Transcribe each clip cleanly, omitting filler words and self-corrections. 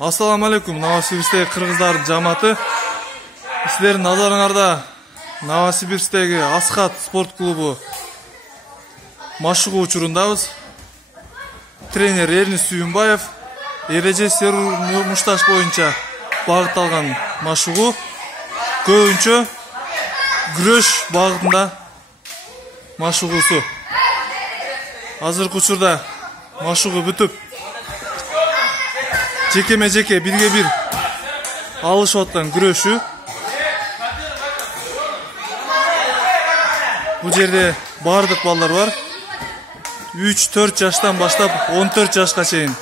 Assalamu alaikum, Новосибирстегі қырғыздардың жаматы. Сіздердің назарыңарда Новосибирстегі Асхат спорт клубы машығу учурундабыз. Тренер Эрнис Сүйінбаев, ереже Серур Мушташ боюнча багытталган машығу. Көбүнчө күрөш багытында машығусу. Азыркы учурда машығу бүтүп, жеке-жеке бирге-бир алышып аткан күрөшү. Бул жерде бардык балдар бар. 3-4 жаштан баштап 14 жашка чейин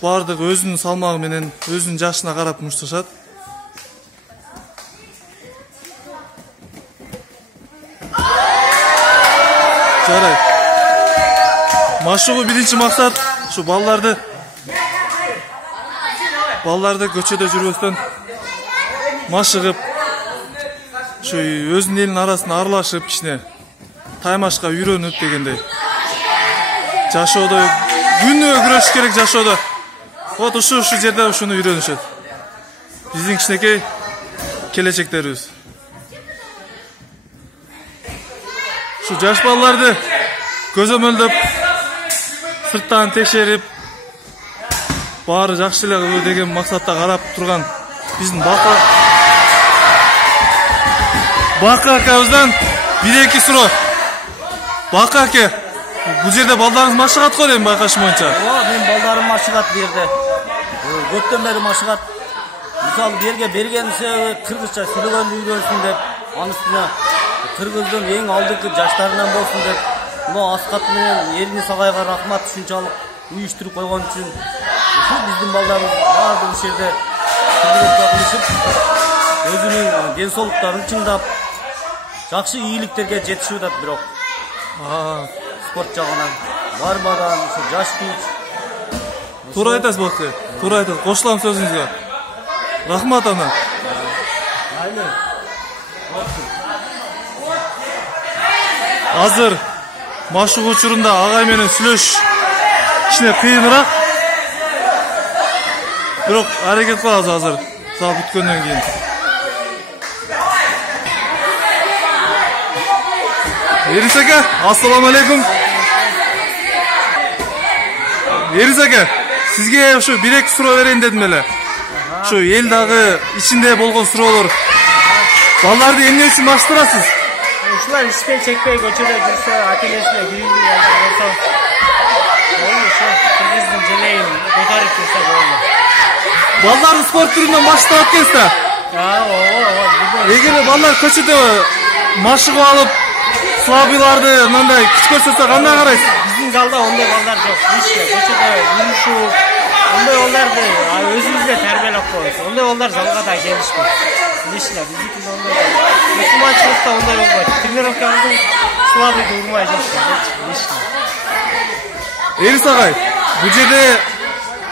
бардык өзүнүн салмагы менен өзүнүн жашына карап мушташат. Жарайт. Машыгуу биринчи максат ушу балдарды көчөдө жүрбөстөн машыгып, ушу өзүнүн элинин арасына аралашып, кичине таймашка үйрөнүп дегендей. Жашоодо күнөө күрөш керек жашоодо. Вот ушу жерде ушуну үйрөнүшөт. Биздин кичинекей келечектерибиз. Ушу жаш балдарды көзөмөлдөп, сырттан текшерип, баары жакшы эле деген максатта карап турган биздин Бака акабыздан 1-2 суроо. Бака аке, бул жерде балдарыңыз машыгат го дейм байкашым боюнча. Мен балдарым машыгат бу жерде. Көптөн бери машыгат. Мисалы берге берген себеби кыргызча сүйлөгөндү үйрөнсүн деп, анысына кыргыздын эң алдыңкы жаштарынан болсун деп, мына Асхат менен Эрнис агайга рахмат ушунчалык уюштуруп койгон үчүн. Ушул биздин балдарыбыз баардыгы ушул жерде тренировка кылышып, өзүнүн ден соолуктарын чыңдап, жакшы ийгиликтерге жетишип атат. Бирок спорт жагынан барбадан ушу жаш кийик. Туура айтасыз Бака, туура айтасыз. Кошулам сөзүңүзгө. Рахмат ана. Азыр машыгуу учурунда агай менен сүйлөш кичине кыйыныраак. Бирок аракет кылабыз азыр. Зал бүткөндөн кийин. Эрнис ака, ассаламу алейкум. Эрнис ака, сизге ушу 1-2 суроо берейин дедим эле. Ушу эл дагы ичинде болгон суроолор. Балдарды эмне үчүн маштырасыз? Ушулар иштен чекпей көчөдө жүрсө, ата-энесине кийинүү болсо, ошо кыргыздын желейин көтөрүп турса болду. Балдарды спорт түрүнөн баштап аткансыздар. Эгер балдар көчөдө машыгып алып, слабыйларды мындай күч көрсөтсө кандай карайсыз? Биздин залда ондай балдар жок. Көчөдө жүрүшүп, ондай балдарды өзүбүзгө тарбиялап коебуз. Ондай балдар залга да келишпейт. Биздикinde onday yok. Müslümançılıkta onday olmaydı. Trenirovka aldın, slabıydı urmaya geçti. Эрнис агай, бул жерде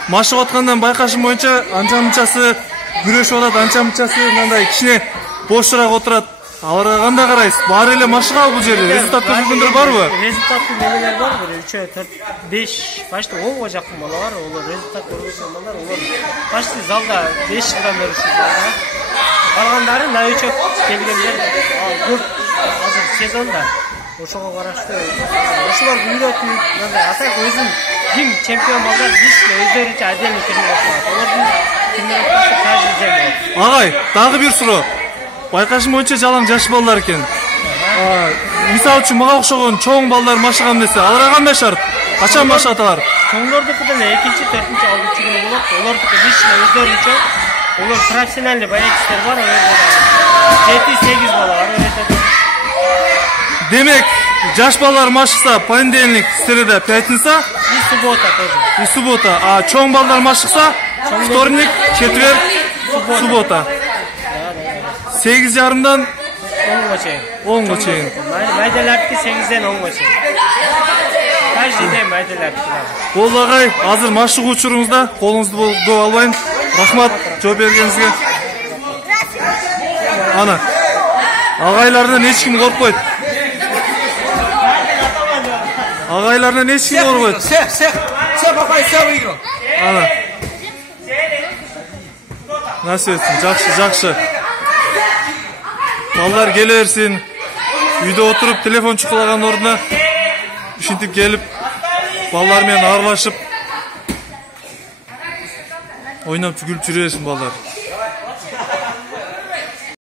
машыгып аткандан байкашым боюнча анча-мынчасы күрөшүп атат, анча-мынчасы мындай кичине бошураак отурат. Аларга кандай карайсыз? Баары эле машыгабы бул жерде? Результатка жүргөндөр барбы? Результаттуу немелер бар, 3-4-5 почти 10го жакын бала бар. Олар результат көргөзгөн балдар, олар почти залда 5 жылдан бери ушул. Калгандары новичок келгендер көп азыр сезонда ошого караштуу. Ошолор үйрөтүп, мындай атак өзүн ким чемпион балдар бизче өздөрүнчө отдельный тренировка бар. Олордун тренировкасы каждый день болот. Агай, дагы бир суроо. Байкашым боюнча жалаң жаш балдар экен. Мисалы үчүн мага окшогон чоң балдар машыгам десе, аларга кандай шарт? Качан башташат алар? Чоңдордуку деле 2-4-6 күнү болот. Олордуку бизче өздөрүнчө. Олар профессиональный боецтер бар, 7-8 бала бар. Демек, жаш балдар машыкса, понедельник, среда, пятница и суббота тоже. И суббота. А чоң балдар машыкса, вторник, четверг, суббота. 8:30-дан 10-го чейин. Майдалардыки 8-ден 10-го чейин. Каждый день майдалардыки. Болду агай, азыр машыгуу учуруңузда колуңузду көп албайм. Рахмат жооп бергениңизге. Ана, агайлардан эч ким коркпойт. Агайлардан эч ким коркпойт. Все пока, все выиграл. Ана. насип этсин. Жакшы. Балдар келе берсин. Үйдө отуруп телефон чукулаган ордуна ушинтип келип балдар менен аралашып ойноп күлүп жүрө берсин балдар.